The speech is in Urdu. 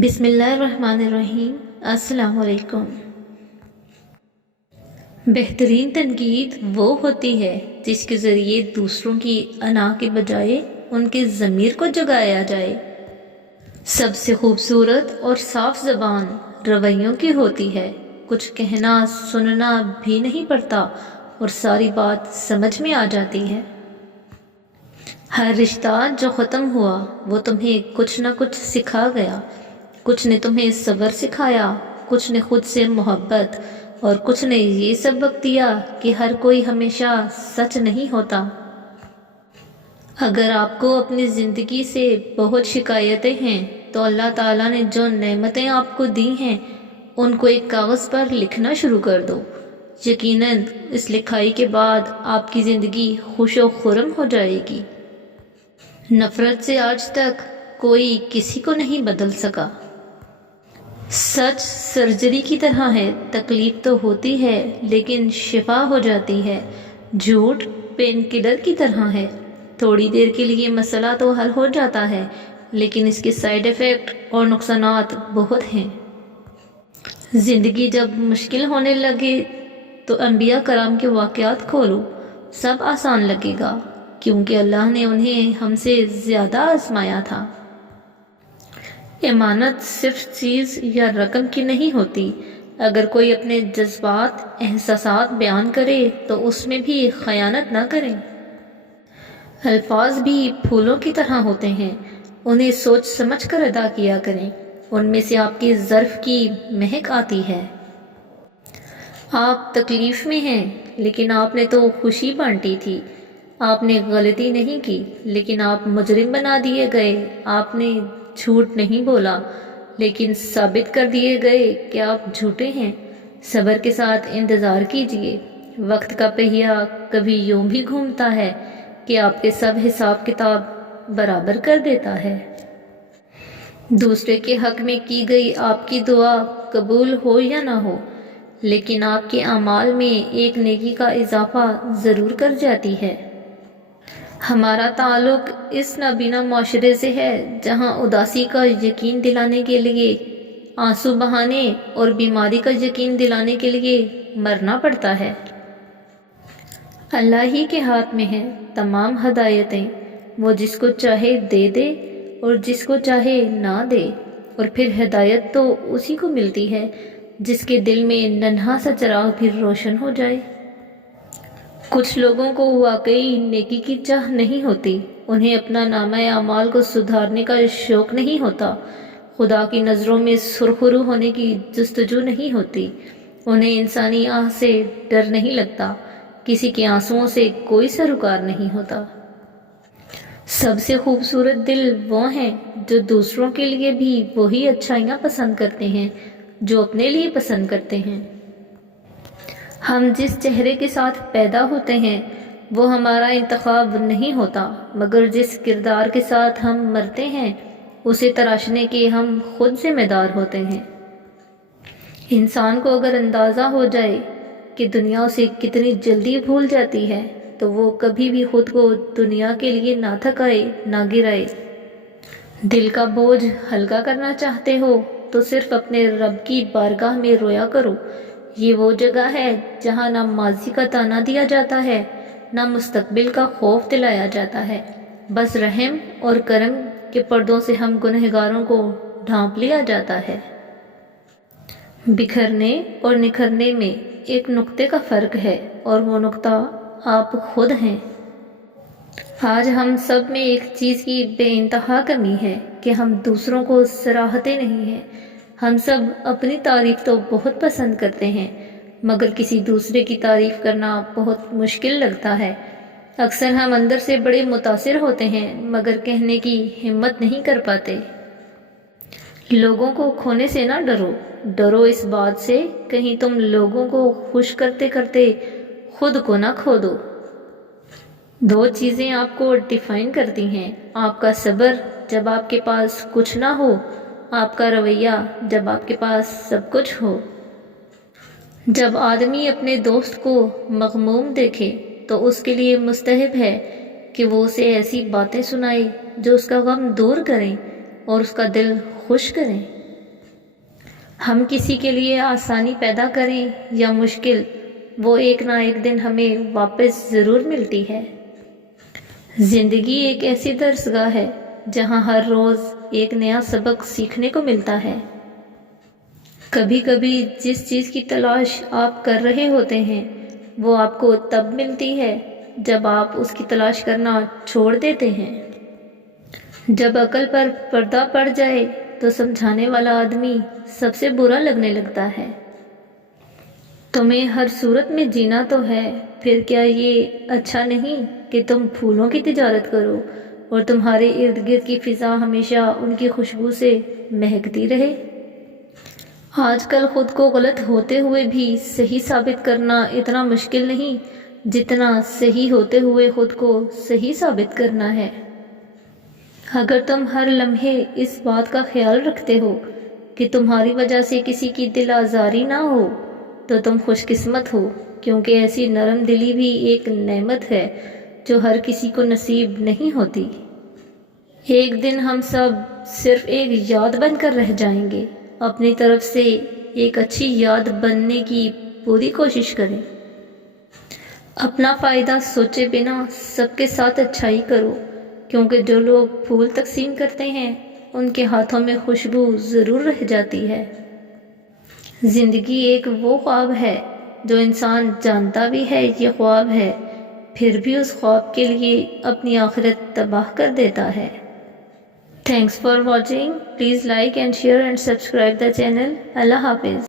بسم اللہ الرحمن الرحیم۔ السلام علیکم۔ بہترین تنقید وہ ہوتی ہے جس کے ذریعے دوسروں کی انا کے بجائے ان کے ضمیر کو جگایا جائے۔ سب سے خوبصورت اور صاف زبان رویوں کی ہوتی ہے۔ کچھ کہنا سننا بھی نہیں پڑتا اور ساری بات سمجھ میں آ جاتی ہے۔ ہر رشتہ جو ختم ہوا وہ تمہیں کچھ نہ کچھ سکھا گیا۔ کچھ نے تمہیں صبر سکھایا، کچھ نے خود سے محبت، اور کچھ نے یہ سبق دیا کہ ہر کوئی ہمیشہ سچ نہیں ہوتا۔ اگر آپ کو اپنی زندگی سے بہت شکایتیں ہیں تو اللہ تعالیٰ نے جو نعمتیں آپ کو دی ہیں ان کو ایک کاغذ پر لکھنا شروع کر دو۔ یقیناً اس لکھائی کے بعد آپ کی زندگی خوش و خرم ہو جائے گی۔ نفرت سے آج تک کوئی کسی کو نہیں بدل سکا۔ سچ سرجری کی طرح ہے، تکلیف تو ہوتی ہے لیکن شفا ہو جاتی ہے۔ جھوٹ پین کلر کی طرح ہے، تھوڑی دیر کے لیے مسئلہ تو حل ہو جاتا ہے لیکن اس کے سائیڈ ایفیکٹ اور نقصانات بہت ہیں۔ زندگی جب مشکل ہونے لگے تو انبیاء کرام کے واقعات کھولو، سب آسان لگے گا کیونکہ اللہ نے انہیں ہم سے زیادہ آزمایا تھا۔ امانت صرف چیز یا رقم کی نہیں ہوتی۔ اگر کوئی اپنے جذبات احساسات بیان کرے تو اس میں بھی خیانت نہ کریں۔ الفاظ بھی پھولوں کی طرح ہوتے ہیں، انہیں سوچ سمجھ کر ادا کیا کریں، ان میں سے آپ کی ظرف کی مہک آتی ہے۔ آپ تکلیف میں ہیں لیکن آپ نے تو خوشی بانٹی تھی۔ آپ نے غلطی نہیں کی لیکن آپ مجرم بنا دیے گئے۔ آپ نے جھوٹ نہیں بولا لیکن ثابت کر دیے گئے کہ آپ جھوٹے ہیں۔ صبر کے ساتھ انتظار کیجیے، وقت کا پہیہ کبھی یوں بھی گھومتا ہے کہ آپ کے سب حساب کتاب برابر کر دیتا ہے۔ دوسرے کے حق میں کی گئی آپ کی دعا قبول ہو یا نہ ہو لیکن آپ کے اعمال میں ایک نیکی کا اضافہ ضرور کر جاتی ہے۔ ہمارا تعلق اس نابینا معاشرے سے ہے جہاں اداسی کا یقین دلانے کے لیے آنسو بہانے اور بیماری کا یقین دلانے کے لیے مرنا پڑتا ہے۔ اللہ ہی کے ہاتھ میں ہے تمام ہدایتیں، وہ جس کو چاہے دے دے اور جس کو چاہے نہ دے، اور پھر ہدایت تو اسی کو ملتی ہے جس کے دل میں ننھا سا چراغ بھی روشن ہو جائے۔ کچھ لوگوں کو واقعی نیکی کی چاہ نہیں ہوتی، انہیں اپنا نامہ اعمال کو سدھارنے کا شوق نہیں ہوتا، خدا کی نظروں میں سرخرو ہونے کی جستجو نہیں ہوتی، انہیں انسانی آہ سے ڈر نہیں لگتا، کسی کے آنسوؤں سے کوئی سروکار نہیں ہوتا۔ سب سے خوبصورت دل وہ ہیں جو دوسروں کے لیے بھی وہی اچھائیاں پسند کرتے ہیں جو اپنے لیے پسند کرتے ہیں۔ ہم جس چہرے کے ساتھ پیدا ہوتے ہیں وہ ہمارا انتخاب نہیں ہوتا، مگر جس کردار کے ساتھ ہم مرتے ہیں اسے تراشنے کے ہم خود ذمہ دار ہوتے ہیں۔ انسان کو اگر اندازہ ہو جائے کہ دنیا اسے کتنی جلدی بھول جاتی ہے تو وہ کبھی بھی خود کو دنیا کے لیے نہ تھکائے نہ گرائے۔ دل کا بوجھ ہلکا کرنا چاہتے ہو تو صرف اپنے رب کی بارگاہ میں رویا کرو۔ یہ وہ جگہ ہے جہاں نہ ماضی کا تانا دیا جاتا ہے نہ مستقبل کا خوف دلایا جاتا ہے، بس رحم اور کرم کے پردوں سے ہم گنہگاروں کو ڈھانپ لیا جاتا ہے۔ بکھرنے اور نکھرنے میں ایک نقطے کا فرق ہے اور وہ نقطہ آپ خود ہیں۔ آج ہم سب میں ایک چیز کی بے انتہا کمی ہے کہ ہم دوسروں کو سراہتے نہیں ہیں۔ ہم سب اپنی تعریف تو بہت پسند کرتے ہیں مگر کسی دوسرے کی تعریف کرنا بہت مشکل لگتا ہے۔ اکثر ہم اندر سے بڑے متاثر ہوتے ہیں مگر کہنے کی ہمت نہیں کر پاتے۔ لوگوں کو کھونے سے نہ ڈرو، ڈرو اس بات سے کہیں تم لوگوں کو خوش کرتے کرتے خود کو نہ کھو دو۔ دو چیزیں آپ کو ڈیفائن کرتی ہیں، آپ کا صبر جب آپ کے پاس کچھ نہ ہو، آپ کا رویہ جب آپ کے پاس سب کچھ ہو۔ جب آدمی اپنے دوست کو مغموم دیکھے تو اس کے لیے مستحب ہے کہ وہ اسے ایسی باتیں سنائے جو اس کا غم دور کریں اور اس کا دل خوش کریں۔ ہم کسی کے لیے آسانی پیدا کریں یا مشکل، وہ ایک نہ ایک دن ہمیں واپس ضرور ملتی ہے۔ زندگی ایک ایسی درسگاہ ہے جہاں ہر روز ایک نیا سبق سیکھنے کو ملتا ہے۔ کبھی کبھی جس چیز کی تلاش آپ کر رہے ہوتے ہیں وہ آپ کو تب ملتی ہے جب آپ اس کی تلاش کرنا چھوڑ دیتے ہیں۔ جب عقل پر پردہ پڑ جائے تو سمجھانے والا آدمی سب سے برا لگنے لگتا ہے۔ تمہیں ہر صورت میں جینا تو ہے، پھر کیا یہ اچھا نہیں کہ تم پھولوں کی تجارت کرو اور تمہارے ارد گرد کی فضا ہمیشہ ان کی خوشبو سے مہکتی رہے؟ آج کل خود کو غلط ہوتے ہوئے بھی صحیح ثابت کرنا اتنا مشکل نہیں جتنا صحیح ہوتے ہوئے خود کو صحیح ثابت کرنا ہے۔ اگر تم ہر لمحے اس بات کا خیال رکھتے ہو کہ تمہاری وجہ سے کسی کی دل آزاری نہ ہو تو تم خوش قسمت ہو، کیونکہ ایسی نرم دلی بھی ایک نعمت ہے جو ہر کسی کو نصیب نہیں ہوتی۔ ایک دن ہم سب صرف ایک یاد بن کر رہ جائیں گے۔ اپنی طرف سے ایک اچھی یاد بننے کی پوری کوشش کریں۔ اپنا فائدہ سوچے بنا سب کے ساتھ اچھائی کرو، کیونکہ جو لوگ پھول تقسیم کرتے ہیں ان کے ہاتھوں میں خوشبو ضرور رہ جاتی ہے۔ زندگی ایک وہ خواب ہے جو انسان جانتا بھی ہے یہ خواب ہے، پھر بھی اس خواب کے لیے اپنی آخرت تباہ کر دیتا ہے۔ Thanks for watching. Please like and share and subscribe the channel. اللہ حافظ.